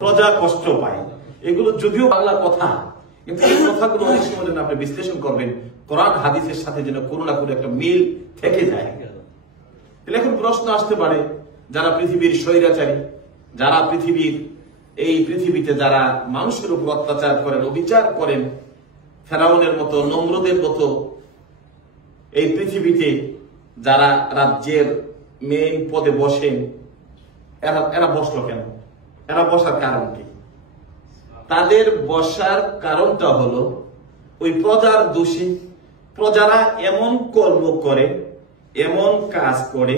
প্রজা কষ্ট পায়। এগুলো যদিও বাংলা কথা, কিন্তু এই কথাগুলো অনেক সময় আপনি বিশ্লেষণ করবেন কোরআন হাদিসের সাথে যেন কোনো না কোনো একটা মিল থেকে যায়। এখন প্রশ্ন আসতে পারে, যারা পৃথিবীর স্বৈরাচারী, যারা পৃথিবীতে যারা মানুষের উপর অত্যাচার করেন, অবিচার করেন, ফেরাউনের মতো, নমরুদের মতো এই পৃথিবীতে যারা রাজ্যের মেইন পদে বসেন, এরা বসলো কেন? এরা বসার কারণ কি? তাদের বসার কারণটা হলো ওই প্রজার দোষী। প্রজারা এমন কর্ম করে, এমন কাজ করে,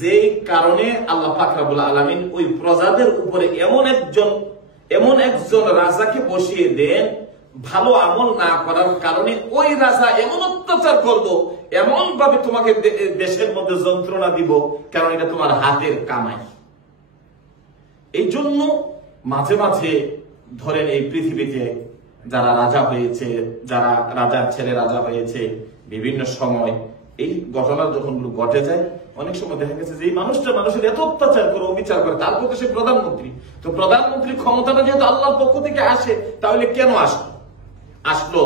যে কারণে আল্লাহ পাক রব্বুল আলামিন ওই প্রজাদের উপরে এমন একজন রাজাকে বসিয়ে দেন, ভালো আমল না করার কারণে ওই রাজা এমন অত্যাচার করবো, এমন ভাবে তোমাকে দেশের মধ্যে যন্ত্রণা দিব, কারণ এটা তোমার হাতের কামাই। এই জন্য মাঝে মাঝে ধরেন এই পৃথিবীতে যারা রাজা হয়েছে, যারা রাজার ছেলে রাজা হয়েছে, বিভিন্ন সময় এই ঘটনা যখন ঘটে যায়, অনেক সময় দেখা গেছে যে এই মানুষটা মানুষের এত অত্যাচার করে, অবিচার করে, তারপর তো সে প্রধানমন্ত্রী। তো প্রধানমন্ত্রীর ক্ষমতাটা যেহেতু আল্লাহর পক্ষ থেকে আসে, তাহলে কেন আসলো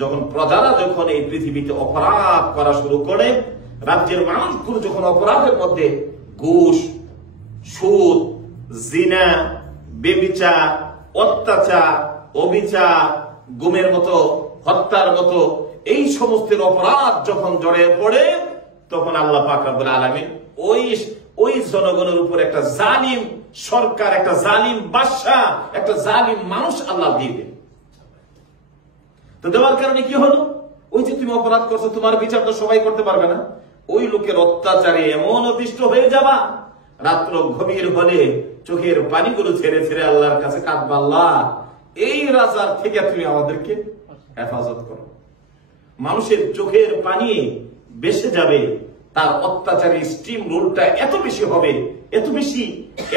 যখন প্রজারা যখন এই পৃথিবীতে অপরাধ করা শুরু করে, রাজ্যের মানুষগুলো যখন অপরাধের মধ্যে ঘুষ, সুদ, জিনা, বেবিচার, অত্যাচার, অবিচার, গুমের মতো, হত্যার মতো এই সমস্ত অপরাধ যখন জড়িয়ে পড়ে, তখন আল্লাহ পাক রব্বুল আলামিন ওই জনগণের উপর একটা জালিম সরকার, একটা জালিম বাদশা, একটা জালিম মানুষ আল্লাহ দিয়ে দেন। তো দেওয়ার কারণে কি হলো? ওই যে তুমি অপরাধ করছো, তোমার বিচার তো সবাই করতে পারবে না, ওই লোকের অত্যাচারে এমন অতিষ্ঠ হয়ে যাবা, রাত্র গভীর হলে চোখের পানিগুলো ছেড়ে ছেড়ে আল্লাহর কাছে কাঁদবা, আল্লাহ এই রাজার থেকে তুমি আমাদেরকে হেফাজত করো। মানুষের চোখের পানি বেসে যাবে, তার অত্যাচারী স্টিম রোলটা এত বেশি হবে,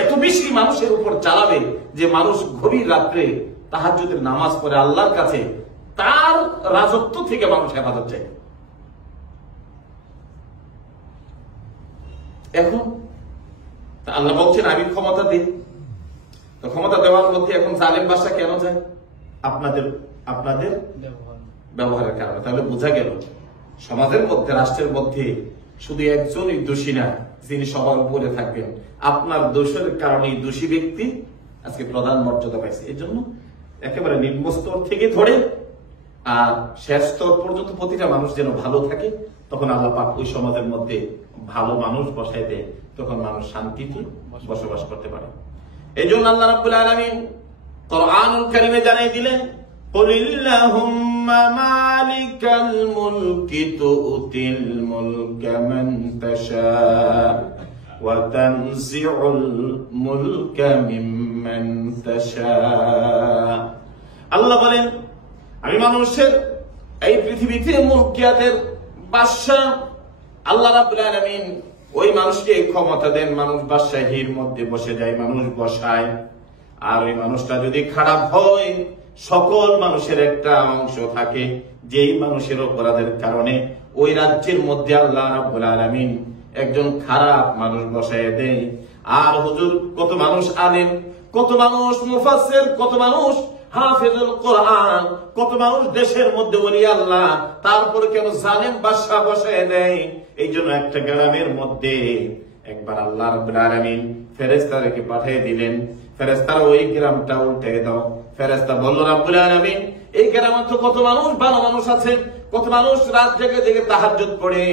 এত বেশি মানুষের উপর চালাবে, যে মানুষ গভীর রাত্রে তাহাজ্জুদের নামাজ পড়ে আল্লাহর কাছে তার রাজত্ব থেকে মানুষ হেফাজত চায়। এখন আল্লাহ বলছেন আমি ক্ষমতা দিই, তো ক্ষমতা দেওয়ার মধ্যে এখন জালেম বাদশা কেন যায়? আপনাদের ব্যবহারের কারণে। তাহলে বোঝা গেল সমাজের মধ্যে, রাষ্ট্রের মধ্যে শুধু একজনই দোষী না, যিনি সবার উপরে থাকবেন। আপনার দোষের কারণে দোষী ব্যক্তি আজকে প্রধান মর্যাদা পাইছে। এই জন্য একেবারে নিম্ন স্তর থেকে ধরে আর শেষ স্তর পর্যন্ত প্রতিটা মানুষ যেন ভালো থাকে, তখন আল্লাহ পাক ওই সমাজের মধ্যে ভালো মানুষ বসাই দেয়, তখন মানুষ শান্তিতে বসবাস করতে পারে। এই জন্য আল্লাহ রাব্বুল আলামিন কোরআনুল কারীমে জানিয়ে দিলেন, কুলিল্লাহুম্মা মালিকাল মুলকি তুতিল মুলকা মান তাশা ওয়া তানজিউল মুলকা মিম্মান তাশা। আল্লাহ বলেন আমি মানুষের এই পৃথিবীতে মুলকিয়াতের বাদশা। আল্লাহ রাব্বুল আলামিন ওই মানুষকে ক্ষমতা দেন, মানুষ বাদশাহীর মধ্যে বসে যায়, মানুষ বসায়। আর ওই মানুষটা যদি খারাপ হয়, সকল মানুষের একটা অংশ থাকে যেই মানুষের অপরাধের কারণে ওই রাজ্যের মধ্যে আল্লাহ রাব্বুল আলামিন একজন খারাপ মানুষ বসায় দেয়। আর হুজুর কত মানুষ আলেম, কত মানুষ মুফাসসির, কত মানুষ হাফেজুল কোরআন, কত মানুষ দেশের মধ্যে ওলি আল্লাহ, তারপরে কেন জালেম বাদশা বসায় দেয়? এই জন্য একটা গ্রামের মধ্যে একবার আল্লাহ রাব্বুল আলামিন ফেরেশতাদেরকে পাঠিয়ে দিলেন, ফেরেশতারা ওই গ্রামটা উল্টে দাও। ফেরেশতা বলল রাব্বুল আলামিন এই গ্রামে তো কত মানুষ ভালো মানুষ আছে, কত মানুষ রাত জেগে জেগে তাহাজ্জুদ পড়ে,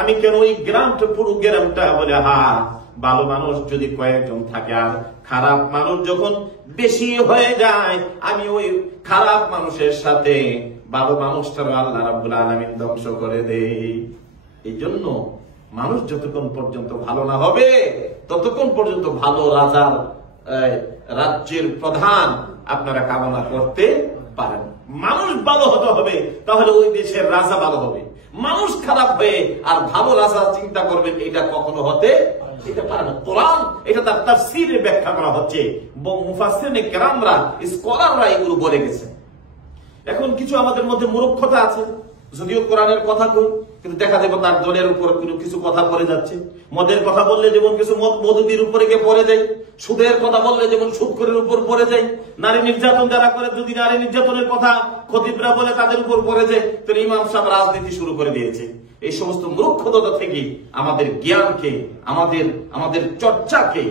আমি কেন ওই গ্রামটা, পুরো গ্রামটা? বলে হ্যাঁ, ভালো মানুষ যদি কয়েকজন থাকে আর খারাপ মানুষ যখন বেশি হয়ে যায়, আমি ওই খারাপ মানুষের সাথে ভালো মানুষটার আল্লাহ রাব্বুল আলামিন ধ্বংস করে দেই। এই জন্য মানুষ যতক্ষণ পর্যন্ত ভালো না হবে, ততক্ষণ পর্যন্ত ভালো রাজ্যের প্রধান আপনারা কামনা করতে পারেন। মানুষ ভালো হতে হবে, তাহলে ওই দেশের রাজা ভালো হবে। মানুষ খারাপ হয়ে আর ভালো রাজা চিন্তা করবেন, এটা কখনো হতে পারে না। কোরআন এটা তার তাফসীরে ব্যাখ্যা করা হচ্ছে, মুফাসসিরিনে কেরামরা, স্কলাররা এগুলো বলে গেছে। এখন কিছু আমাদের মধ্যে মূর্খতা আছে, যদিও কোরআনের কথা কই, কিন্তু দেখা যাবে তার দলের উপর কিছু কথা পড়ে যাচ্ছে। মদের কথা বললে যেমন কিছু মদুদির উপরে গিয়ে পড়ে যায়, সুদের কথা বললে যেমন সুদখোরের উপর পড়ে যায়, নারী নির্যাতন যারা করে যদি নারী নির্যাতনের কথা খতিবরা বলে তাদের উপর পড়ে যায়, তো ইমাম সাহেব রাজনীতি শুরু করে দিয়েছে। এই সমস্ত মূর্খতা থেকে আমাদের জ্ঞানকে, আমাদের চর্চাকে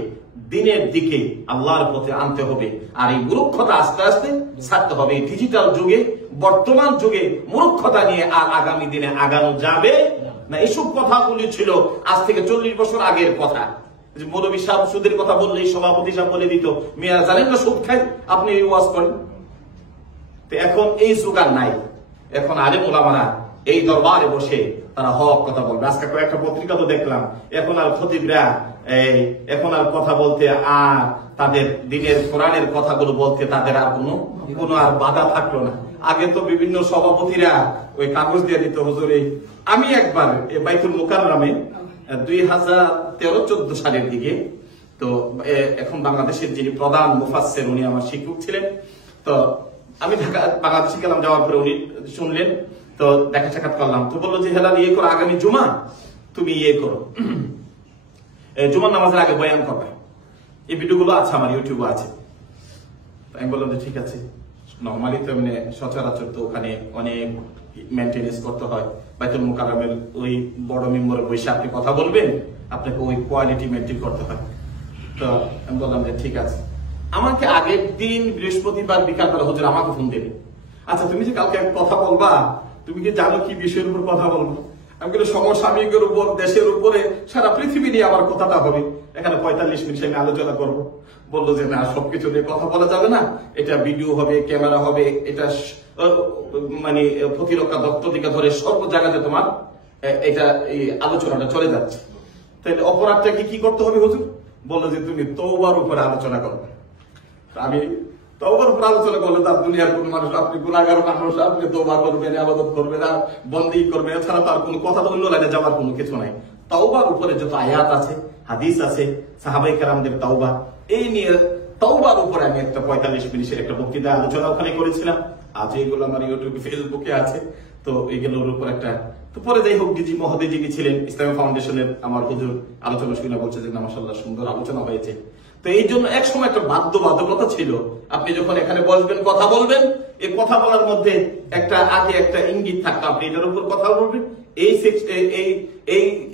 দিনের দিকে আল্লাহর পথে আনতে হবে। আর এই মূর্খতা আস্তে আস্তে ছাড়তে হবে। এই ডিজিটাল যুগে, বর্তমান যুগে মূর্খতা নিয়ে আর আগামী দিনে আগানো যাবে না। এসব কথাগুলি ছিল আজ থেকে 40 বছর আগের কথা। মৌলভী সাহেব সুদের কথা বললেই সভাপতি সাহেব বলে দিত, মেয়েরা জানেন না সুদ খায়, আপনি এই ওয়াজ করেন। তো এখন এই যুগ আর নাই। এখন আলেম ওলামারা এই দরবারে বসে তারা হক কথা বলবে। আজকে কয়েকটা পত্রিকা তো দেখলাম, এখন আর খতিবরা এখন আর কথা বলতে, আর তাদের দিনের কোরআনের কথাগুলো বলতে তাদের আর কোনো আর বাধা থাকলো না। আগে তো বিভিন্ন সভাপতিরা ওই কাগজ দিয়ে দিত, হুজুরে আমি একবার বাইতুল মুকাররমে 2013-14 সালের দিকে, তো এখন বাংলাদেশের যিনি প্রধান মুফাসসির উনি আমার শিক্ষক ছিলেন, তো আমি ঢাকা বাংলাদেশে গেলাম, যাওয়ার পরে উনি শুনলেন, তো দেখা সাক্ষাৎ করলাম। তো বললো যে হেলাল ইয়ে করো, আগামী জুমা তুমি ইয়ে করো, জুমার নামাজের আগে বয়ান করবে। এই ভিডিওগুলো আছে আমার ইউটিউবে আছে। আমি বললাম যে ঠিক আছে। নরমালি তো মানে সচরাচর তো ওখানে অনেক মেনটেনেন্স করতে হয়। বাইতুল মুকাররমের ওই বড় মেম্বরে বসে আপনি কথা বলবেন, আপনাকে ওই কোয়ালিটি মেনটেন করতে হয়। তো আমি বললাম যে ঠিক আছে। আমাকে আগের দিন বৃহস্পতিবার বিকালবেলা হুজুর আমাকে ফোন দেবে, আচ্ছা তুমি যে কালকে কথা বলবা, তুমি কি জানো কি বিষয়ের উপর কথা বলবো? আমি বলি সমসাময়িকের উপর, দেশের উপরে, সারা পৃথিবী নিয়ে আমার কথাটা হবে। এখানে 45 মিনিট আমি আলোচনা করবো। বললো যে না, সবকিছু নিয়ে কথা বলা যাবে না, এটা ভিডিও হবে, ক্যামেরা হবে, এটা মানে প্রতিরক্ষা দপ্তর থেকে ধরে সর্ব জায়গাতে তোমার এটা এই আলোচনাটা চলে যাচ্ছে। তাহলে অপরাধটাকে কি করতে হবে হুজুর? বললো যে তুমি তওবার উপরে আলোচনা করবে। আমি তওবার উপর আলোচনা করলে তার দুনিয়ার কোন মানুষ, আপনি গুনাহগার মানুষ, আপনি তওবা করবেন, ইবাদত করবেন, আর বন্দী করবেন, এছাড়া তার কোনো কথা তো অন্য লাইনে যাওয়ার কোনো কিছু নাই। তওবার উপরে যত আয়াত আছে, হাদিস আছে, সাহাবায়ে কেরামদের তওবা, এই নিয়ে তওবার উপরে আমি একটা 45 মিনিটের একটা বক্তৃতা আলোচনা ওখানে করেছিলাম। আজ এইগুলো আমার ইউটিউবে, ফেসবুকে আছে। তো এইগুলোর উপর একটা, তো পরে যাই হোক, ডিজি মহোদয় যিনি ছিলেন ইসলামী ফাউন্ডেশনের আমার হুজুর, আলোচনা শুনে বলছে যে মাশাআল্লাহ সুন্দর আলোচনা হয়েছে। তো এই জন্য এক সময় একটা বাধ্যবাধকতা ছিল, আপনি যখন এখানে বসবেন কথা বলবেন, এই কথা বলার মধ্যে একটা আগে একটা ইঙ্গিত থাকতো, আপনি এটার উপর কথা বলবেন,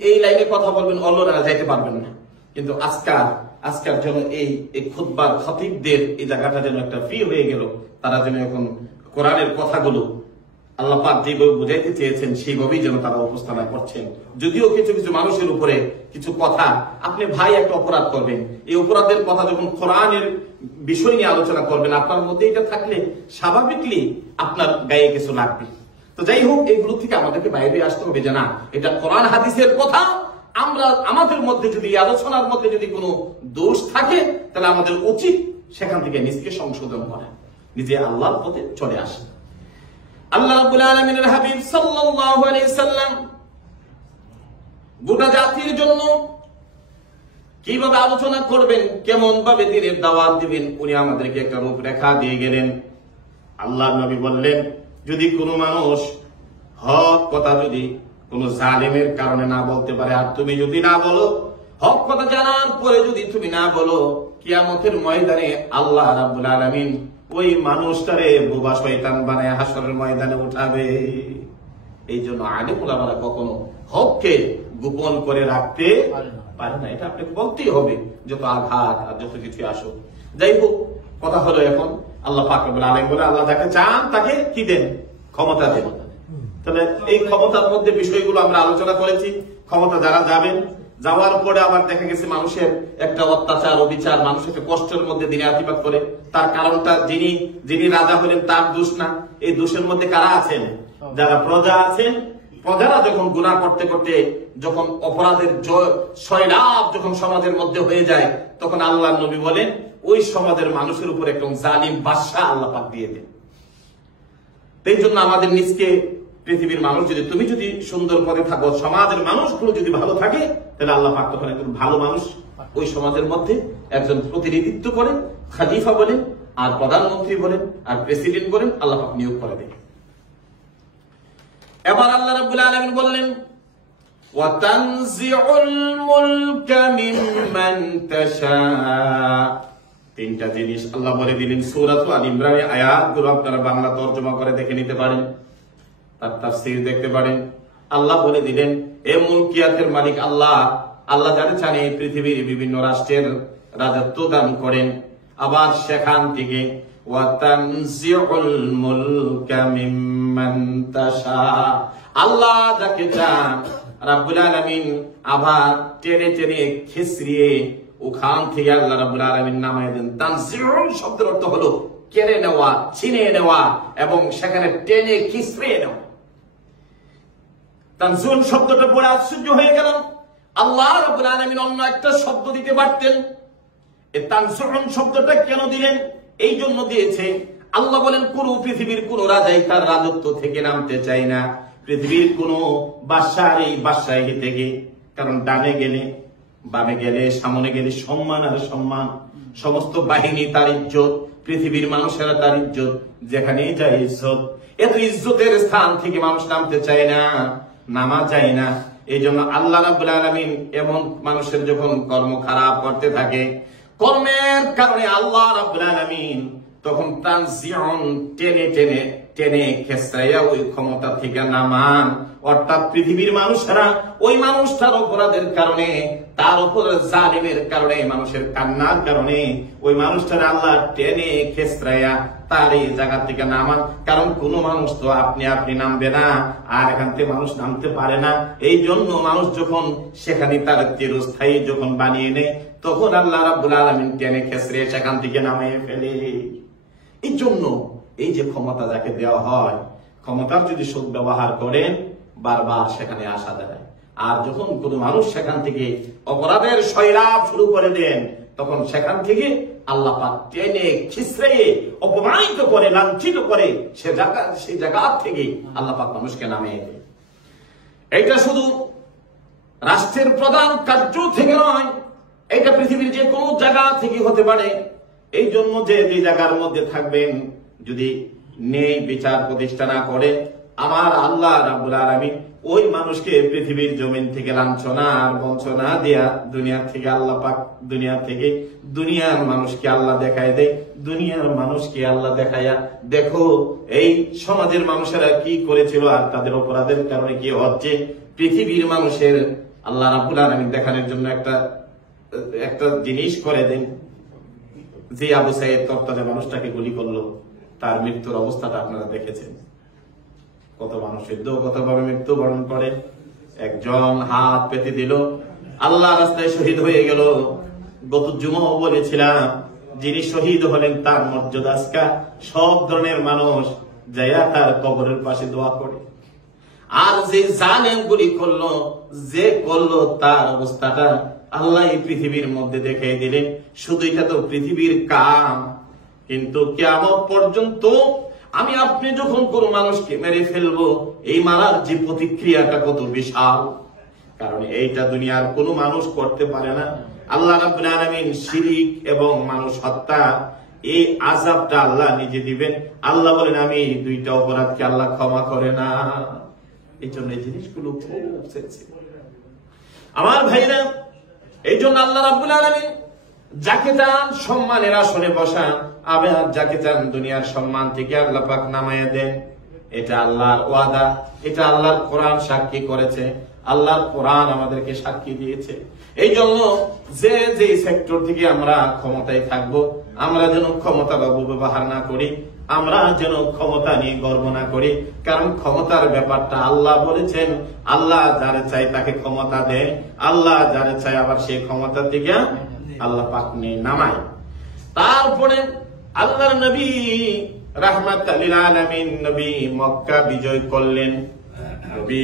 এই লাইনে কথা বলবেন, অন্যরা যাইতে পারবেন না। কিন্তু আজকাল যেন এই খুতবার খতিবদের এই জায়গাটা যেন একটা ফ্রি হয়ে গেল। তারা যেন এখন কোরআনের কথাগুলো আল্লাহ পাক যেভাবে বুঝাইতে চেয়েছেন সেইভাবেই যেন তারা উপস্থাপনা করছেন। যদিও কিছু কিছু মানুষের উপরে কিছু কথা, আপনি ভাই একটা অপরাধ করবেন, এই অপরাধের কথা যখন কোরআনের বিষয় নিয়ে আলোচনা করবেন, আপনার মধ্যে এটা থাকলে স্বাভাবিকলি আপনার গায়ে কিছু লাগবে। তো যাই হোক, এইগুলো থেকে আমাদেরকে বাইরে আসতে হবে যে না, এটা কোরআন হাদিসের কথা। আমরা আমাদের মধ্যে যদি আলোচনার মধ্যে যদি কোনো দোষ থাকে, তাহলে আমাদের উচিত সেখান থেকে নিজকে সংশোধন করা, নিজে আল্লাহর পথে চলে আসে। আল্লাহ রাব্বুল আলামিনের হাবিব সাল্লাল্লাহু আলাইহি সাল্লাম গোটা জাতির জন্য কিভাবে আলোচনা করবেন, কেমন ভাবে দ্বীনের দাওয়াত দিবেন, উনি আমাদেরকে একটা রূপরেখা দিয়ে গেলেন। আল্লাহর নবী বললেন, যদি কোনো মানুষ হক কথা যদি কোন জালেমের কারণে না বলতে পারে, আর তুমি যদি না বলো, হক কথা জানার পরে যদি তুমি না বলো, কিয়ামতের ময়দানে আল্লাহ রাব্বুল আলামিন ওই মানুষটারে বোবা শয়তান বানায় হাসরের ময়দানে উঠাবে। এই জন্য আলেম ওলামারা কখনো হককে গোপন করে রাখতে পারে না। এটা আপনাকে বলতেই হবে, যত আঘাত আর যত কিছু আসুক। যাই হোক, কথা হলো এখন আল্লাহ পাক রব্বুল আলামিন বলে, আল্লাহ যাকে চান তাকে কি দেন? ক্ষমতা দেন। তাহলে এই ক্ষমতার মধ্যে বিষয়গুলো আমরা আলোচনা করেছি। ক্ষমতা যারা যাবেন, যাওয়ার পরে আবার দেখা গেছে মানুষের একটা অত্যাচার, অবিচার, মানুষকে কষ্টের মধ্যে দিনে আতিবাদ করে, তার কারণটা যিনি রাজা হলেন তার দোষ না। এই দোষের মধ্যে কারা আছেন? যারা প্রজা আছেন। প্রজারা যখন গুনাহ করতে করতে যখন অপরাধের সয়লাভ যখন সমাজের মধ্যে হয়ে যায়, তখন আল্লাহ নবী বলেন ওই সমাজের মানুষের উপর একদম জালিম বাদশা আল্লাহ পাক দিয়ে দেন। এই জন্য আমাদের নিজকে, পৃথিবীর মানুষ তুমি যদি সুন্দর পথে থাকো, সমাজের মানুষগুলো যদি ভালো থাকে, তাহলে আল্লাহ পাক তখন একজন ভালো মানুষ ওই সমাজের মধ্যে একজন প্রতিনিধিত্ব করেন, খলিফা বলেন, আর প্রধানমন্ত্রী বলেন, আর প্রেসিডেন্ট বলেন, আল্লাহ পাক নিয়োগ করে দেন। এবার আল্লাহ রাব্বুল আলামিন বললেন, ওয়া তানজিউল মুলকা মিম্মান তাশা। তিনটা জিনিস আল্লাহ বলে দিলেন সূরাত আল ইমরানের আয়াতগুলো আপনারা বাংলা তরজমা করে দেখে নিতে পারেন, তার তাফসীর দেখতে পারেন। আল্লাহ বলে দিলেন এ মুলকিয়াতের মালিক আল্লাহ, আল্লাহ যারা চান এই পৃথিবীর বিভিন্ন রাষ্ট্রের রাজত্ব দান করেন, আবার সেখান থেকে ওয়া তানজিউল মুলকা মিম্মান তাশা, আল্লাহ যাকে চান রাব্বুল আলামিন আবার টেনে টেনে খিসরিয়ে ওখান থেকে আল্লাহ রাব্বুল আলামিন নামায় দেন। তানজিউল শব্দের অর্থ হলো কেড়ে নেওয়া, ছিনিয়ে নেওয়া এবং সেখানে টেনে খিসরিয়ে নেওয়া। তানজিউল শব্দটা পড়ে আশ্চর্য হয়ে গেলাম। আল্লাহ রাব্বুল আলামিন অন্য একটা শব্দ দিতে পারতেন, এই তানজিউল শব্দটা কেন দিলেন? এই জন্য দিয়েছে, আল্লাহ বলেন কোন পৃথিবীর কোন রাজাই তার রাজত্ব থেকে নামতে চায় না, পৃথিবীর কোন বাদশাহ এই বাদশাহী থেকে। কারণ ডানে গেলে বামে গেলে সামনে গেলে সম্মান আর সম্মান, সমস্ত বাহিনী তার ইজ্জত, পৃথিবীর মানুষেরা তার ইজ্জত, যেখানেই যায় ইজ্জত। এত ইজ্জতের স্থান থেকে মানুষ নামতে চায় না, নামা যায় না। এই জন্য আল্লাহ রাব্বুল আলামিন এমন মানুষের যখন কর্ম খারাপ করতে থাকে, কর্মের কারণে আল্লাহ রাব্বুল আলামিন তখন তানজিউন টেনে টেনে টেনে খেসরাইয়া ওই ক্ষমতা থেকে নামান। অর্থাৎ পৃথিবীর মানুষেরা ওই মানুষটার অপরাধের কারণে, তার উপর জালিমের কারণে, মানুষের কান্নার কারণে ওই মানুষটার আল্লাহ টেনে খেসরাইয়া তার এই জায়গা থেকে নামান। কারণ কোন মানুষ তো আপনি আপনি নামবে না, আর এখান থেকে মানুষ নামতে পারে না। এই জন্য মানুষ যখন সেখানে তার চিরস্থায়ী যখন বানিয়ে নেয়, তখন আল্লাহ রাব্বুল আলামিন টেনে খেসরিয়ে সেখান থেকে নামিয়ে ফেলে। এই জন্য এই যে ক্ষমতা যাকে দেওয়া হয়, ক্ষমতার যদি সদ্ব্যবহার করেন বারবার সেখানে আসা যায়। আর যখন কোন মানুষ সেখান থেকে অপরাধের সয়লাভ শুরু করে দেন, তখন সেখান থেকে আল্লাহ পাক টেনে খিসরিয়ে অপমানিত করে, লাঞ্ছিত করে সেই জায়গা থেকে আল্লাহ পাক মানুষকে নামিয়ে দেন। এটা শুধু রাষ্ট্রের প্রধান কার্য থেকে নয়, এটা পৃথিবীর যে কোনো জায়গা থেকে হতে পারে। এই জন্য যে জায়গার মধ্যে থাকবেন, যদি ন্যায় বিচার প্রতিষ্ঠা না করে, আমার আল্লাহ রাব্বুল আলামিন ওই মানুষকে পৃথিবীর জমিন থেকে লাঞ্ছনা আর বঞ্চনা দেয়া, দুনিয়ার থেকে আল্লাহ পাক দুনিয়ার মানুষকে আল্লাহ দেখায় দেয়। দুনিয়ার মানুষকে আল্লাহ দেখায়া দেখো এই সমাজের মানুষেরা কি করেছিল আর তাদের অপরাধের কারণে কি হচ্ছে। পৃথিবীর মানুষের আল্লাহ রাব্বুল আলামিন দেখানোর জন্য একটা জিনিস করে দেন। যে আবু সাইদ তক্তাদের মানুষটাকে গুলি করলো, তার মৃত্যুর অবস্থাটা আপনারা দেখেছেন। কত মানুষ কতভাবে মৃত্যুবরণ করে। একজন হাত পেতে দিল, আল্লাহ রাস্তায় শহীদ হয়ে গেল। গত জুমাও বলেছিলাম, যিনি শহীদ হলেন তার মর্যাদা আজকা সব ধরনের মানুষ যাইয়া তার কবরের পাশে দোয়া করে। আর যে জালেম গুলি করলো, যে করলো, তার অবস্থাটা আল্লাহ এই পৃথিবীর মধ্যে দেখিয়ে দিলেন। শুধু এটা তো পৃথিবীর কাম, কিন্তু কিয়ামত পর্যন্ত আমি আপনি যখন কোন মানুষকে মেরে ফেলবো, এই মারার যে প্রতিক্রিয়াটা কত বিশাল। কারণ এইটা দুনিয়ার কোন মানুষ করতে পারে না। আল্লাহ রাব্বুল আলামিন শিরিক এবং মানুষ হত্যা, এই আযাবটা আল্লাহ নিজে দিবেন। আল্লাহ বলেন আমি দুইটা অপরাধকে আল্লাহ ক্ষমা করে না। এই জন্য এই জিনিসগুলো খুব সেনসিটিভ আমার ভাইরা। এই জন্য আল্লাহ রাব্বুল আলামিন যাকে চান সম্মানের আসনে বসান, আবার যাকে চান দুনিয়ার সম্মান থেকে আল্লাহ পাক নামায়া দেন। এটা আল্লাহর ওয়াদা, এটা আল্লাহর কোরআন সাক্ষী করেছে, আল্লাহর কোরআন আমাদেরকে সাক্ষী দিয়েছে। এই জন্য যে সেক্টর থেকে আমরা ক্ষমতায় থাকবো, আমরা যেন ক্ষমতা ব্যবহার না করি, আমরা যেন ক্ষমতা নিয়ে গর্ব না করি। কারণ ক্ষমতার ব্যাপারটা আল্লাহ বলেছেন, আল্লাহ যারে চাই তাকে ক্ষমতা দেয়, আল্লাহ যারে চাই আবার সেই ক্ষমতা থেকে আল্লাহ পাক নিয়ে নামায়। তারপরে আল্লাহর নবী রাহমাতাল লিল আলামিন নবী মক্কা বিজয় করলেন। নবী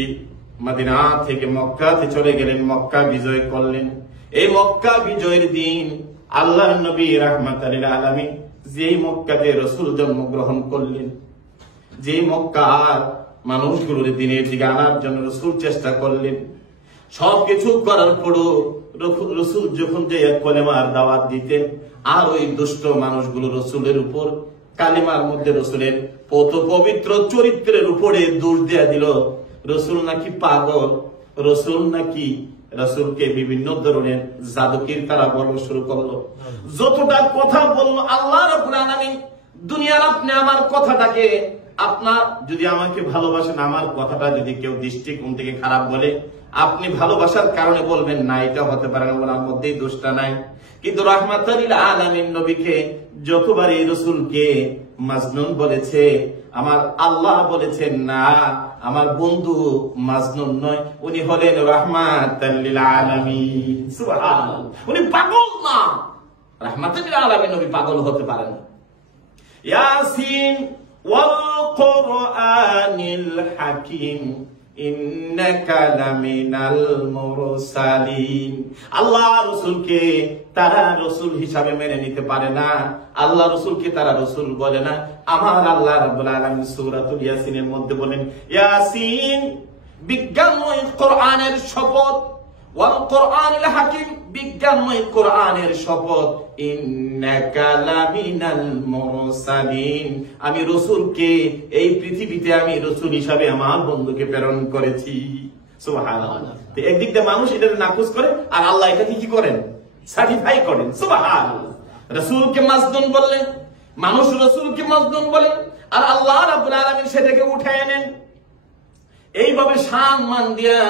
মদিনা থেকে মক্কাতে চলে গেলেন, মক্কা বিজয় করলেন। এই মক্কা বিজয়ের দিন আল্লাহর নবী রাহমাতাল লিল আলামিন যে মক্কাতে রাসূল জন্মগ্রহণ করলেন, যে মক্কার মানুষগুলোর দিনের দিকে আনার জন্য রাসূল চেষ্টা করলেন, সবকিছু করার পরও রাসূল যখন যে কলেমার দাওয়াত দিতেন, আর ওই দুষ্ট মানুষগুলো রাসূলের উপর কালিমার মধ্যে রাসূলের পবিত্র চরিত্রের উপরে দোষ দেয়া দিল। রাসূল নাকি পাগল, রসুল নাকি রসুলকে বিভিন্ন ধরনের জাদুকির তারা বলবো শুরু করলো। যতটা কথা বললো আল্লাহ রাব্বুল আলামিন, দুনিয়ার আপনি আমার কথাটাকে, আপনার যদি আমাকে ভালোবাসেন, আমার কথাটা যদি কেউ দৃষ্টিকোণ থেকে খারাপ বলে, আপনি ভালোবাসার কারণে বলবেন না, এটা হতে পারে না, ওনার মধ্যেই দোষটা নাই। কিন্তু রাহমাতাল লিল আলামিন নবীকে যতবার এই রাসূলকে মাজনুন বলেছে, আমার আল্লাহ বলেছেন না, আমার বন্ধু মাজনুন নয়, উনি হলেন রাহমাতাল লিল আলামিন। সুবহানাল্লাহ, উনি পাগল না। রাহমাতাল লিল আলামিন নবী পাগল হতে পারেন। ইয়াসিন ওয়াল কুরআনিল হাকিম ইন্নাকা লামিনাল মুরসালিন। আল্লাহ রাসূলকে তারা রাসূল হিসাবে মেনে নিতে পারে না, আল্লাহ রাসূলকে তারা রাসূল বলে না। আমার আল্লাহ রাব্বুল আলামিন সূরাতুল ইয়াসিনের মধ্যে বলেন, ইয়াসিন বিজ্ঞানময় কোরআনের শপথ, ওয়াল কোরআনিল হাকিম বিজ্ঞানময় কোরআনের শপথ, ইন্নাকা লামিনাল মুরসালিন। আমি রাসূলকে এই পৃথিবীতে আমি রাসূল হিসাবে আমার বন্ধুকে প্রেরণ করেছি। সুবহানাল্লাহ। তো একদিক দিয়ে মানুষ এটা নাকচ করে আর আল্লাহ এটাকে কি করেন? সার্টিফাই করেন। সুবহানাল্লাহ। রাসূলকে মাজনুন বললেন, মানুষ রাসূলকে মাজনুন বলেন, আর আল্লাহ রাব্বুল আলামিন সেটাকে উঠায় নেন। এইভাবে সম্মান দিয়া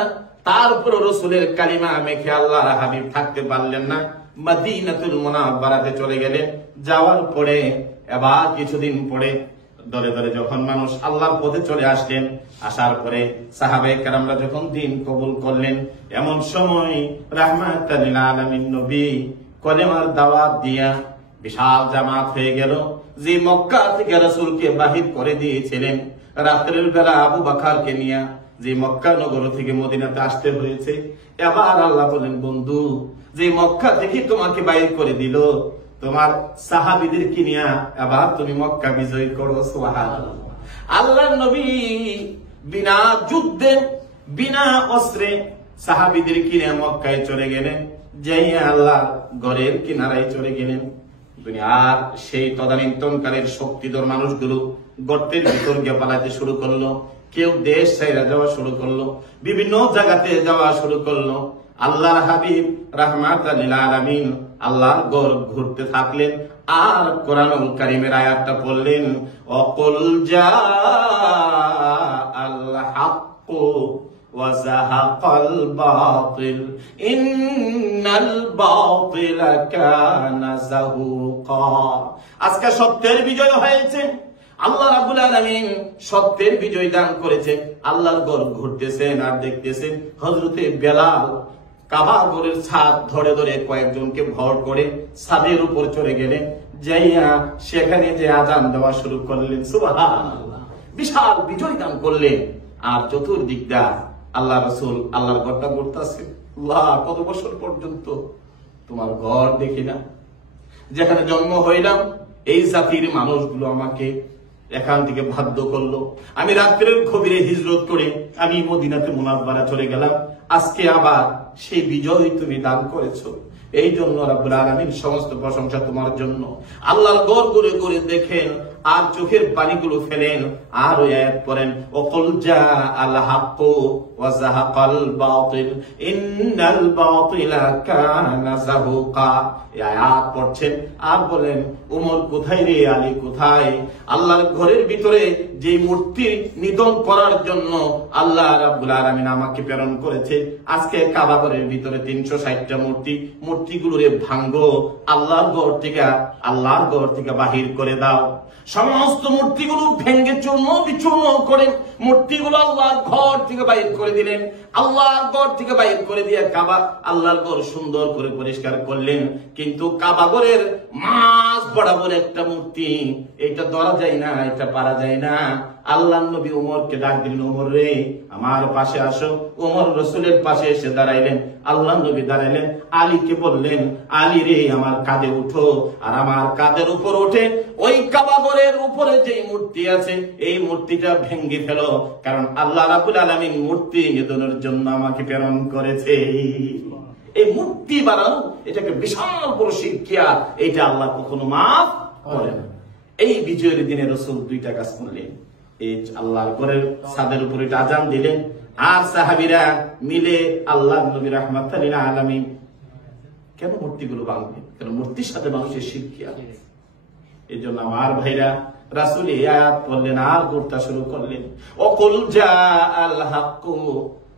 তারপর রাসূলের কালিমা মেখে আল্লাহর হাবিব থাকতে পারলেন না, মদিনাতুল মুনাওয়ারাতে চলে গেলেন। যাওয়ার পরে এবার কিছুদিন পরে দলে দলে যখন মানুষ আল্লাহর পথে চলে আসলেন, আসার পরে সাহাবায়ে কেরামরা যখন দ্বীন কবুল করলেন, এমন সময় রাহমাতাল লিল আলামিন নবী কলেমার দাওয়াত দিয়া বিশাল জামাত হয়ে গেল। যে মক্কা থেকে রাসূলকে বাহির করে দিয়েছিলেন, রাতের বেলা আবু বকরকে নিয়ে যে মক্কা নগর থেকে মদিনাতে আসতে হয়েছে, এবার আল্লাহ বলেন, বন্ধু যে মক্কা থেকে তোমাকে বাইর করে দিল, তোমার সাহাবীদেরকে নিয়ে এবার তুমি মক্কা বিজয় করো। সুবহানাল্লাহ। আল্লাহর নবী বিনা যুদ্ধে বিনা অস্ত্রে সাহাবীদেরকে নিয়ে মক্কায় চলে গেলেন। যেই আল্লাহ ঘরের কিনারায় চলে গেলেন, দুনিয়ার সেই তদানীন্তনকালের শক্তিধর মানুষগুলো গর্তের ভিতর গিয়ে পালাতে শুরু করলো। কেউ দেশ ছেড়ে যাওয়া শুরু করলো, বিভিন্ন জায়গাতে যাওয়া শুরু করলো। আল্লাহর হাবিব রাহমাতাল লিল আলামিন আল্লাহর ঘর ঘুরতে থাকলেন, আর কোরআনুল কারীমের আয়াতটা পড়লেন, ওয়াকুল জাআল হাক্কু ওয়া যাহাকাল বাতিল ইন্নাল বাতিলা কানা যাহুকা। আজকে সত্যের বিজয় হয়েছে। আল্লাহ রাব্বুল আলামিন সত্যের বিজয় দান করেছে। আল্লাহর ঘর ঘুরতেছেন আর দেখতেছেন হযরতে বেলাল কাবা ঘরের ছাদ ধরে ধরে কয়েকজনকে ভর করে ছাদের উপর চড়ে গেলেন, যাইয়া সেখানে যে আযান দেওয়া শুরু করলেন। সুবহানাল্লাহ। বিশাল বিজয় দান করলেন। আর চতুর্দিক দা আল্লাহ রাসূল আল্লাহর ঘরটা ঘুরতেছে। আল্লাহ, কত বছর পর্যন্ত তোমার ঘর দেখি না, যেখানে জন্ম হইলাম এই জাতির মানুষগুলো আমাকে এখান থেকে বাধ্য করলো, আমি রাত্রের গভীরে হিজরত করে আমি মদিনাতে মুনাওয়ারা চলে গেলাম। আজকে আবার সেই বিজয় তুমি দান করেছো, এই জন্য রাব্বুল আলামিন সমস্ত প্রশংসা তোমার জন্য। আল্লাহর ঘর ঘুরে ঘুরে দেখেন আর চোখের পানিগুলো ফেলেন, আর ওই আয়াত পড়েন, ওয়াকুল জাআল হাক্কু ওয়া যাহাকাল বাতিল ইন্নাল বাতিলা কানা যাহুকা। এই আয়াত পড়ছেন আর বলেন, ওমর কোথায় রে, আলী কোথায়? আল্লাহর ঘরের ভিতরে যে মূর্তি নিধন করার জন্য আল্লাহ রাব্বুল আলামিন আমাকে প্রেরণ করেছে, আজকে কাবা ঘরের ভিতরে 360টা মূর্তিগুলোরে ভাঙ্গো, আল্লাহর ঘর থেকে বাহির করে দাও। সমস্ত মূর্তিগুলো ভেঙ্গে চূর্ণ বিচূর্ণ করে মূর্তিগুলো আল্লাহর ঘর থেকে বাইর করে দিলেন। আল্লাহর ঘর থেকে বাইর করে দিয়ে কাবা আল্লাহর ঘর সুন্দর করে পরিষ্কার করলেন। কিন্তু কাবা ঘরের মাঝ বরাবর একটা মূর্তি, এটা ধরা যায় না, এটা পারা যায় না। আল্লাহ নবী ওমরকে ডাক দিলেন, ওমর রে আমার পাশে আসো। ওমর রাসূলের পাশে এসে দাঁড়াইলেন। আল্লাহ নবী দাঁড়াইলেন, আলীকে বললেন, আলী রে আমার কাঁধে উঠো। আর আমার কাঁধের উপর উঠে ওই কাবা ঘরের উপরে যে মূর্তি আছে এই মূর্তিটা ভেঙে ফেলো, কারণ আল্লাহ রাব্বুল আলামিন মূর্তি নিধনের জন্য আমাকে প্রেরণ করেছে। এই মূর্তি বানানো এটাকে বিশাল বড় শিরকিয়াত, এটা আল্লাহ কখনো মাফ করে না। এই বিজয়ের দিনে রাসূল দুইটা কাজ করলেন। এই আল্লাহর ঘরের ছাদের উপরে আযান দিলেন, আর সাহাবীরা মিলে আল্লাহ নবী রাহমাতুল লিল আলামিন কেন মূর্তিগুলো ভাঙবেন? কেন মূর্তির সাথে মানুষের শিরক কি আছে? এই জন্য আমার ভাইরা রাসূল এই আয়াত বললেন আর করতে শুরু করলেন, ওয়াকুল জাআল হাক্কু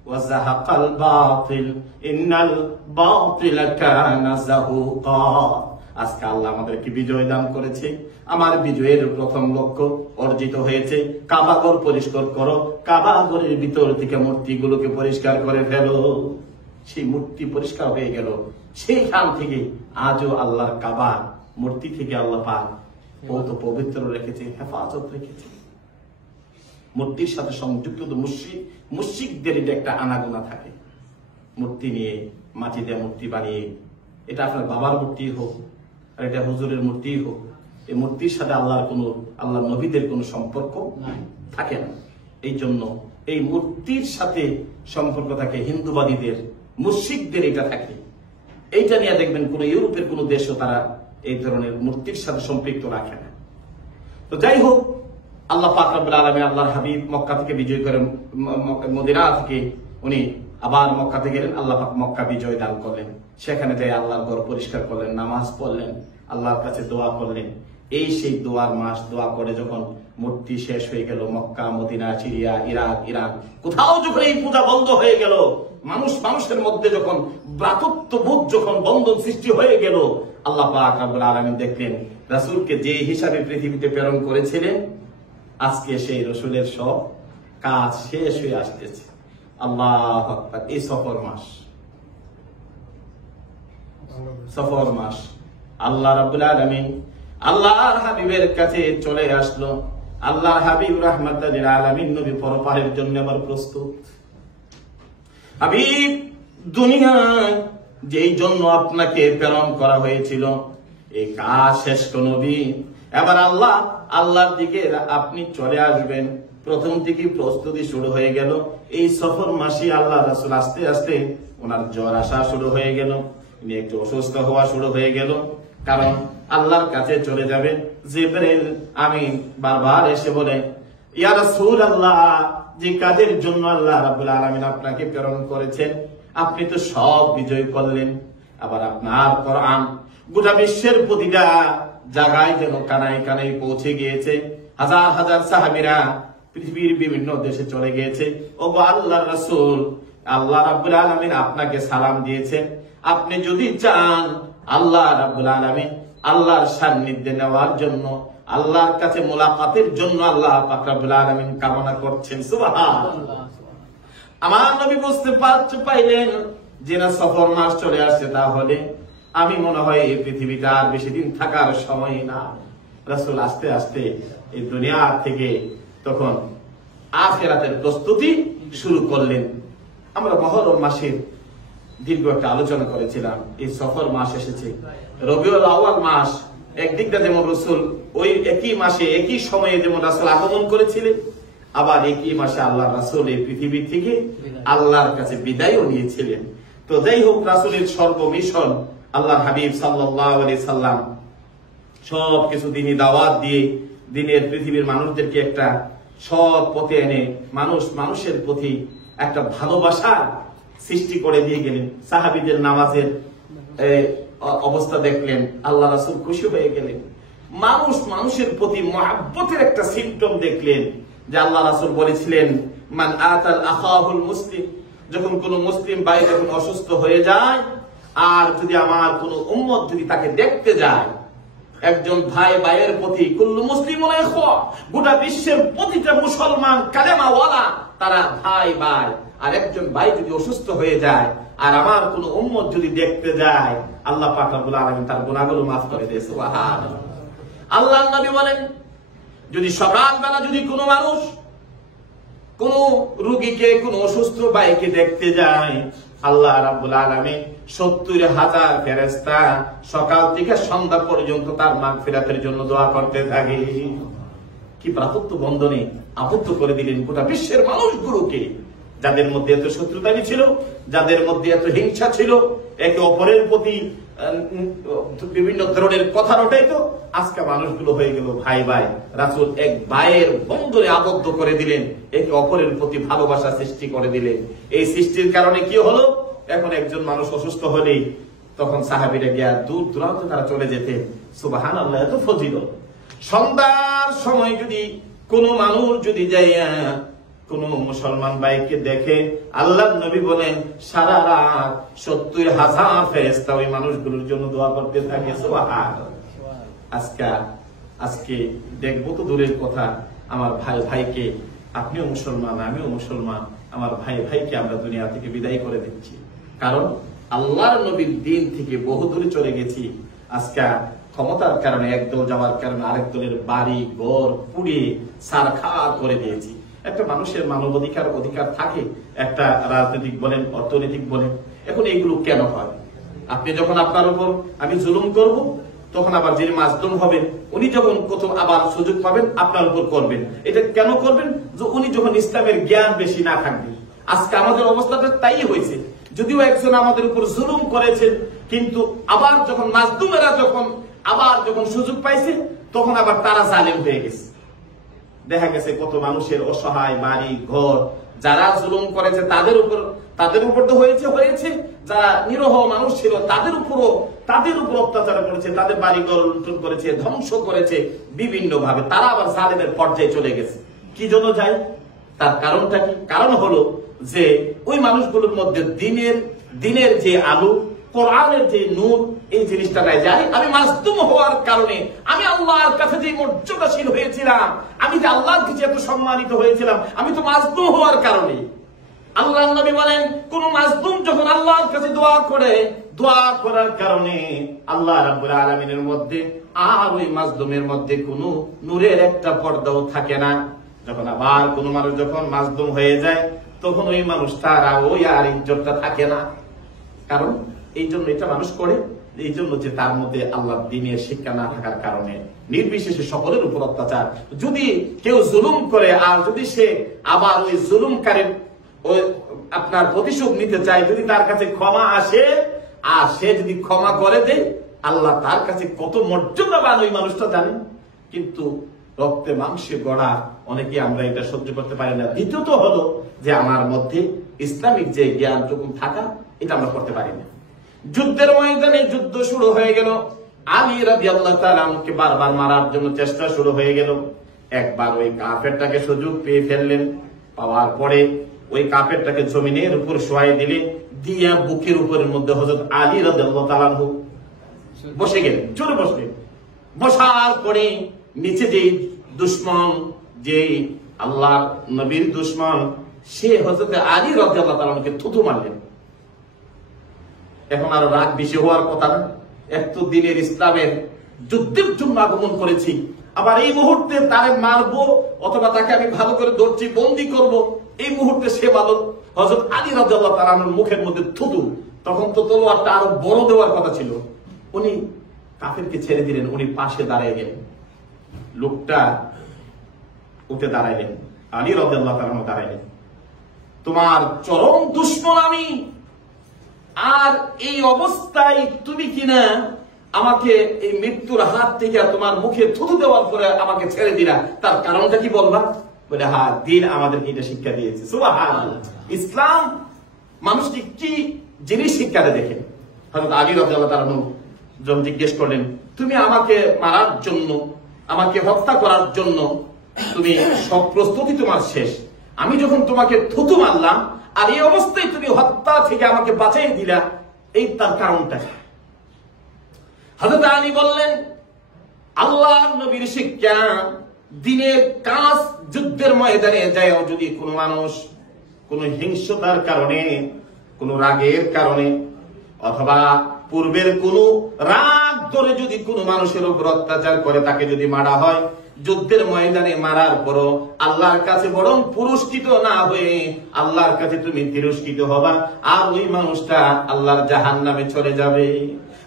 ওয়া যাহাকাল বাতিল ইন্নাল বাতিলা কানা যাহুকা। আজকে আল্লাহ আমাদেরকে বিজয় দান করেছে। আমার বিজয়ের প্রথম লক্ষ্য অর্জিত হয়েছে। কাবাঘর পরিষ্কার করো, কাবাঘরের ভিতর থেকে মূর্তিগুলোকে পরিষ্কার করে ফেলো। সেই মূর্তি পরিষ্কার হয়ে গেল। সেইখান থেকে আজও আল্লাহর কাবা মূর্তি থেকে আল্লাহ পাক বহুত পবিত্র রেখেছে, হেফাজত রেখেছে। মূর্তির সাথে সংযুক্ত মুশরিকদের একটা আনাগোনা থাকে, মূর্তি নিয়ে মাটি দিয়ে মূর্তি বানিয়ে, এটা আপনার বাবার মূর্তি হোক আর এটা হুজুরের মূর্তি হোক, এই মূর্তির সাথে আল্লাহ নবীদের কোনো সম্পর্ক থাকে না। এই জন্য এই মূর্তির সাথে সম্পর্ক থাকে হিন্দুবাদীদের, মুশরিকদের এটা থাকে। এইটা নিয়ে দেখবেন কোন ইউরোপের কোন দেশও তারা এই ধরনের মূর্তির সাথে সম্পৃক্ত রাখে না। তো যাই হোক, আল্লাহ পাক রব্বুল আলামিন আল্লাহর হাবিব মক্কা থেকে বিজয় করেন, মদিনা থেকে উনি আবার মক্কাতে গেলেন। আল্লাহ পাক মক্কা বিজয় দান করলেন। সেখানে যাই আল্লাহর ঘর পরিষ্কার করলেন, নামাজ পড়লেন, আল্লাহর কাছে দোয়া করলেন। এই সেই দোয়ার মাস, দোয়া করে যখন মূর্তি শেষ হয়ে গেল, Mecca, Medina, Syria, Iraq, Iran, কোথাও যখন এই পূজা বন্ধ হয়ে গেল, মানুষের মধ্যে যখন ভ্রাতৃত্ববোধ যখন বন্ধন সৃষ্টি হয়ে গেল, আল্লাহ পাক রব্বুল আলামিন দেখলেন রাসূলকে যে হিসাবে পৃথিবীতে প্রেরণ করেছিলেন, আজকে সেই রাসূলের সব কাজ শেষ হয়ে আসতেছে। আল্লাহু আকবার। এই সফর মাস আল্লাহ রাব্বুল আলামিন আল্লাহর হাবিবের কাছে চলে আসলো। আল্লাহর হাবিব রাহমাতুল লিল আলামিন নবী পরপারের জন্য আবার প্রস্তুত। হাবিব, দুনিয়ায় যেই জন্য আপনাকে প্রেরণ করা হয়েছিল, এই কাজ শেষ নবী। এবার আল্লাহর দিকে আপনি চলে আসবেন। প্রথম থেকে প্রস্তুতি শুরু হয়ে গেল। এই সফর মাসে আল্লাহ রাসূল আস্তে আস্তে ওনার জ্বর আসা শুরু হয়ে গেল, উনি একটু অসুস্থ হওয়া শুরু হয়ে গেল। কারণ আল্লাহর কাছে চলে যাবেন। জিবরিল আমিন বারবার এসে বলে, ইয়া রাসূলুল্লাহ, যে কাজের জন্য আল্লাহ রাব্বুল আলামিন আপনাকে প্রেরণ করেছেন, আপনি তো সব বিজয় করলেন। আবার আপনার কোরআন গোটা বিশ্বের প্রতিটা জায়গায় যেন কানায় কানায় পৌঁছে গিয়েছে। হাজার হাজার সাহাবীরা পৃথিবীর বিভিন্ন দেশে চলে গিয়েছে। ও আল্লাহর রাসূল, আল্লাহ রাব্বুল আলামিন আপনাকে সালাম দিয়েছেন। আপনি যদি চান, আল্লাহ রাব্বুল আলামিন আল্লাহর সান্নিধ্যে নেওয়ার জন্য, আল্লাহর কাছে মোলাকাতের জন্য আল্লাহ পাক রব্বুল আলামিন কামনা করছেন। সুবহানাল্লাহ। আমার নবী বুঝতে পাইলেন যে না, সফর মাস চলে আসছে, তাহলে আমি মনে হয় এই পৃথিবীতে আর বেশি দিন থাকার সময় না। রাসূল আস্তে আস্তে এই দুনিয়া থেকে তখন আখিরাতের প্রস্তুতি শুরু করলেন। আমরা মুহররম মাসের দীর্ঘ একটা আলোচনা করেছিলাম। এই সফর মাস এসেছে, রবিউল আউয়াল মাস। একদিকটা যেমন রাসূল ওই একই মাসে একই সময়ে যেমন রাসূল আগমন করেছিলেন, আবার একই মাসে আল্লাহ রাসূল এই পৃথিবী থেকে আল্লাহর কাছে বিদায়ও নিয়েছিলেন। তো যাই হোক, রাসূলের সর্বমিশন আল্লাহর হাবিব সাল্লাল্লাহু আলাইহি সাল্লাম সব কিছু দিনই দাওয়াত দিয়ে দিনের পৃথিবীর মানুষদেরকে একটা সৎ পথে এনে মানুষের প্রতি একটা ভালোবাসা সৃষ্টি করে দিয়ে গেলেন। সাহাবীদের নামাজের অবস্থা দেখলেন, আল্লাহ রাসূল খুশি হয়ে গেলেন। মানুষের প্রতি মহব্বতের একটা সিম্পটম দেখলেন, যে আল্লাহ রাসূল বলেছিলেন, মান আতাল আখাহুল মুসলিম, যখন কোন মুসলিম ভাই যখন অসুস্থ হয়ে যায়, আর যদি আমার কোন উম্মত যদি তাকে দেখতে যায়, একজন ভাই ভাইয়ের প্রতি, কুল্লু মুসলিমুন ইখওয়া, গোটা বিশ্বের প্রতিটা মুসলমান কালেমাওয়ালা তারা ভাই ভাই। আর একজন ভাই যদি অসুস্থ হয়ে যায় আর আমার কোন উম্মত যদি দেখতে যায়, আল্লাহ পাক রব্বুল আলামিন তার গুনাহগুলো মাফ করে দেয়। সুবহানাল্লাহ। আল্লাহর নবী বলেন, যদি সকালবেলা যদি কোনো মানুষ কোন রোগীকে, কোন অসুস্থ ভাইকে দেখতে যায়, আল্লাহ রাব্বুল আলামিন ৭০,০০০ ফেরেশতা সকাল থেকে সন্ধ্যা পর্যন্ত তার মাগফিরাতের জন্য দোয়া করতে থাকে। কি ভ্রাতৃত্ব বন্ধনে আবদ্ধ করে দিলেন গোটা বিশ্বের মানুষগুলোকে, যাদের মধ্যে এত শত্রুতানি ছিল, যাদের মধ্যে এত হিংসা ছিল, একে অপরের প্রতি বিভিন্ন ধরনের কথা ওটাই তো আজকে মানুষগুলো হয়ে গেল ভাই ভাই। রাসূল এক ভাইয়ের বন্ধনে আবদ্ধ করে দিলেন, একে অপরের প্রতি ভালোবাসা সৃষ্টি করে দিলেন। এই সৃষ্টির কারণে কি হলো, এখন একজন মানুষ অসুস্থ হলেই তখন সাহাবীরা গিয়া দূর দূরান্ত তারা চলে যেতে। সুবহানাল্লাহ, এত ফজিলত। সন্ধ্যার সময় যদি কোন মানুষ যদি যাইয়া কোন মুসলমান ভাইকে দেখে, আল্লাহর নবী বলেন সারা রাত 70,000 ফেরেশতা ওই মানুষগুলোর জন্য দোয়া করতে থাকে। সুবহানাল্লাহ। আজকে দেখবো তো দূরের কথা, আমার ভাই ভাইকে, আপনিও মুসলমান আমিও মুসলমান, আমার ভাই ভাইকে আমরা দুনিয়া থেকে বিদায় করে দিচ্ছি, কারণ আল্লাহর নবীর দিন থেকে বহু দূরে চলে গেছি। আজকে ক্ষমতার কারণে একদল যাওয়ার কারণে আরেক দলের বাড়ি ঘর পুড়িয়ে ছারখার করে দিয়েছি। একটা মানুষের মানবাধিকার অধিকার থাকে, একটা রাজনৈতিক বলেন অর্থনৈতিক বলেন। এখন এইগুলো কেন হয়? আপনি যখন আপনার উপর আমি জুলুম করব, তখন আবার যিনি মাজলুম হবেন উনি যখন কত আবার সুযোগ পাবেন আপনার উপর করবেন। এটা কেন করবেন? যে উনি যখন ইসলামের জ্ঞান বেশি না থাকবে। আজকে আমাদের অবস্থাটা তাই হয়েছে। যদিও একজন আমাদের উপর জুলুম করেছেন, কিন্তু আবার যখন মাজলুমেরা যখন সুযোগ পাইছে, তখন আবার তারা জালেম হয়ে গেছে। দেখা গেছে কত মানুষের অসহায় বাড়ি ঘর, যারা জুলুম করেছে তাদের উপর তো হয়েছে, যারা নিরহ মানুষ ছিল তাদের উপর অত্যাচার করেছে, তাদের বাড়ি ঘর লুণ্ঠন করেছে, ধ্বংস করেছে বিভিন্ন ভাবে। তারা আবার জালেমের পর্যায়ে চলে গেছে। কি জন্য যায়? তার কারণটা কি? কারণ হলো যে ওই মানুষগুলোর মধ্যে দিনের যে আলো, কোরআনের যে নূর, এই জিনিসটা নাই। জানি আমি মাজলুম হওয়ার কারণে আমি আল্লাহর কাছে যে মর্যাদাশীল হয়েছিলাম, আমি যে আল্লাহর কাছে এত সম্মানিত হয়েছিলাম, আমি তো মাজলুম হওয়ার কারণে। আল্লাহর নবী বলেন কোন মাজলুম যখন আল্লাহর কাছে দোয়া করার কারণে আল্লাহ রাব্বুল আলামিনের মধ্যে আর ওই মাজলুমের মধ্যে কোনো নূরের একটা পর্দাও থাকে না। যখন আবার কোন মানুষ যখন মাজলুম হয়ে যায়, তখন ওই মানুষটার ওই আর ইজ্জতটা থাকে না। কারণ এই জন্য এটা মানুষ করে, এই জন্য যে তার মধ্যে আল্লাহর দ্বীনের শিক্ষা না থাকার কারণে নির্বিশেষে সকলের উপর অত্যাচার। যদি কেউ জুলুম করে আর যদি সে আবার ওই জুলুমকারীর আপনার প্রতিশোধ নিতে চায়, যদি তার কাছে ক্ষমা আসে আর সে যদি ক্ষমা করে দেয়, আল্লাহ তার কাছে কত মর্যাদাবান ওই মানুষটা জানেন। কিন্তু রক্তে মাংসে গড়া অনেকে আমরা এটা সহ্য করতে পারি না। দ্বিতীয়ত হলো যে আমার মধ্যে ইসলামিক যে জ্ঞানটুকু থাকা, এটা আমরা করতে পারি না। যুদ্ধের ময়দানে যুদ্ধ শুরু হয়ে গেল, আলী রাদিয়াল্লাহু তাআলা আনহুকে বারবার মারার জন্য চেষ্টা শুরু হয়ে গেল। একবার ওই কাফেরটাকে সুযোগ পেয়ে ফেললেন, পাওয়ার পরে ওই কাফেরটাকে জমিনের উপর শোয়াই দিলে, দিয়া বুকের উপরের মধ্যে হযরত আলী রাদিয়াল্লাহু তাআলা আনহু বসে গেলেন, জোরে বসলেন। বসার পরে নিচে যে দুশমন, যে আল্লাহর নবীর দুশমন, সে হযরত আলী রাদিয়াল্লাহু তাআলা আনহুকে থুতু মারলেন। এখন আর রাগ বেশি হওয়ার কথা না, এত দিনের ইসলামের যুদ্ধের জন্য আগমন করেছি, আবার এই মুহূর্তে তারে মারবো অথবা তাকে আমি ভালো করে ধরছি বন্দি করব, এই মুহূর্তে সে ভালো হযরত আলী রাদিয়াল্লাহু তাআলা আনহুর মুখের মধ্যে থুতু। তখন তো তলোয়ারটা আরো বড় দেওয়ার কথা ছিল। উনি কাফেরকে ছেড়ে দিলেন, উনি পাশে দাঁড়ায় গেলেন। লোকটা উঠে দাঁড়াইলেন, আলী রাদিয়াল্লাহু তাআলা আনহু দাঁড়াইলেন। তোমার চরম দুশমন আমি, আর এই অবস্থায় তুমি কিনা আমাকে এই মৃত্যুর হাত থেকে তোমার মুখে থুতু দেওয়ার পরে আমাকে ছেড়ে দিলা, তার কারণটা কি বলবা? বলে হ্যাঁ, দিন আমাদেরকে এটা শিক্ষা দিয়েছে। সুবহানাল্লাহ। ইসলাম মানুষকে কি জিনিস শিক্ষা দেয় দেখেন। হযরত আলী রাদিয়াল্লাহু তাআলা যখন জিজ্ঞেস করলেন, তুমি আমাকে মারার জন্য, আমাকে হত্যা করার জন্য তুমি সব প্রস্তুতি তোমার শেষ, আমি যখন তোমাকে থুতু মারলাম আর এই অবস্থায় তুমি হত্যা থেকে আমাকে বাঁচাই দিলা, এই তার কারণটা। হযরত আলী বললেন, আল্লাহর নবীর শিক্ষা, দিনের কাজ যুদ্ধের ময়দানে যায় যদি কোনো মানুষ কোনো হিংসতার কারণে, কোনো রাগের কারণে, অথবা পূর্বের কোনো রাগ ধরে যদি কোনো মানুষের উপর অত্যাচার করে তাকে যদি মারা হয়, যুদ্ধের ময়দানে মারার পরও আল্লাহর কাছে বরং পুরস্কৃত না হয়ে আল্লাহর কাছে তুমি তিরস্কৃত হবা, আর ওই মানুষটা আল্লাহর জাহান্নামে চলে যাবে।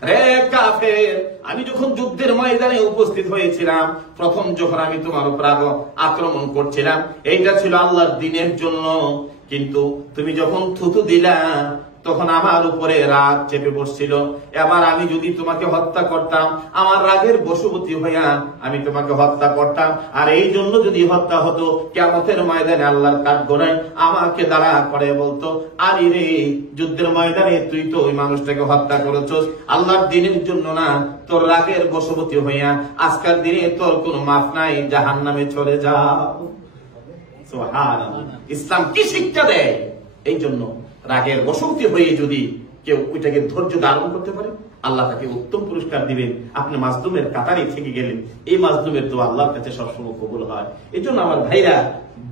রে কাফের, আমি যখন যুদ্ধের ময়দানে উপস্থিত হয়েছিলাম, প্রথম যখন আমি তোমার উপর আক্রমণ করছিলাম, এইটা ছিল আল্লাহর দ্বীনের জন্য, কিন্তু তুমি যখন থুতু দিলা, তখন আমার উপরে রাগ চেপে বসছিল। এবার আমি যদি তোমাকে হত্যা করতাম, আমার রাগের বশবর্তী হইয়া আমি তোমাকে হত্যা করতাম। আর এই জন্য যদি হত্যা হতো, কিয়ামতের ময়দানে আল্লাহর কাঠগড়ায় আমাকে দাঁড়া করে বলতো, আরে রে, যুদ্ধের ময়দানে তুই তো ওই মানুষটাকে হত্যা করেছস আল্লাহর দ্বীনের জন্য না, তোর রাগের বশবর্তী হইয়া আজকের দিনে তোর কোনো মাফ নাই, জাহান্নামে চলে যাও। সুবহানাল্লাহ। ইসলাম কি শিক্ষা দেয়? এই জন্য রাগের বশবর্তী হয়ে যদি কেউ ওইটাকে ধৈর্য ধারণ করতে পারে, আল্লাহ তাকে উত্তম পুরস্কার দিবেন। আপনি মাজলুমের কাতারে থেকে গেলেন, এই মাজলুমের দোয়া আল্লাহর কাছে সবসময় কবুল হয়। এই জন্য আমার ভাইরা,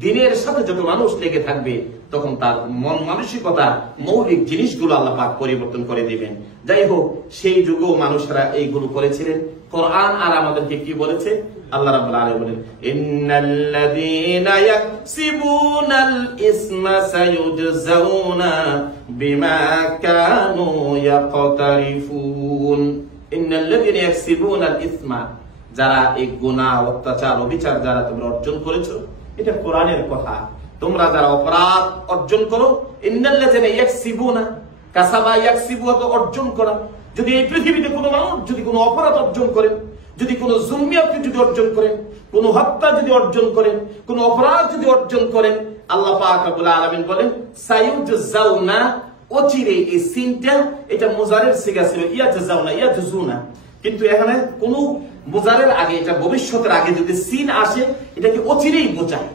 দিনের সাথে যত মানুষ লেগে থাকবে, তখন তার মন মানসিকতা, মৌলিক জিনিসগুলো আল্লাহ পাক পরিবর্তন করে দিবেন। যাই হোক, সেই যুগেও মানুষরা এইগুলো করেছিলেন। কোরআন আর আমাদেরকে কি বলেছে? আল্লাহ রাব্বুল আলামিন বলেন, ইন্নাল্লাযীনা ইয়াকসিবুনাল ইসমা সায়ুজজাউনা বিমা কানু ইয়াকতারিফুন। ইন্নাল্লাযীনা ইয়াকসিবুনাল ইসমা, যারা এই গুনাহ, অত্যাচার, অবিচার যারা তোমরা অর্জন করেছো, এটা কোরআনের কথা। তোমরা যারা অপরাধ অর্জন করো, ইন্নাল্লাযীনা ইয়াকসিবুনা, কাসাবা ইয়াকসিবু, অর্জন করা। যদি এই পৃথিবীতে কোনো মানুষ যদি কোনো অপরাধ অর্জন করেন, যদি কোনো জুলমি আপনি যদি অর্জন করেন, কোন হত্যা যদি অর্জন করেন, কোন অপরাধ যদি অর্জন করেন, আল্লাহ পাক রব্বুল আলামিন বলেন সায়ুজজাউনা, অচিরে। এই সিনটা এটা মুজারের সিগা ছিল, ইয়াজজাউনা, ইয়াজজুনা, কিন্তু এখানে কোন মুজারের আগে, এটা ভবিষ্যতের আগে যদি সিন আসে, এটাকে অচিরেই বোঝায়।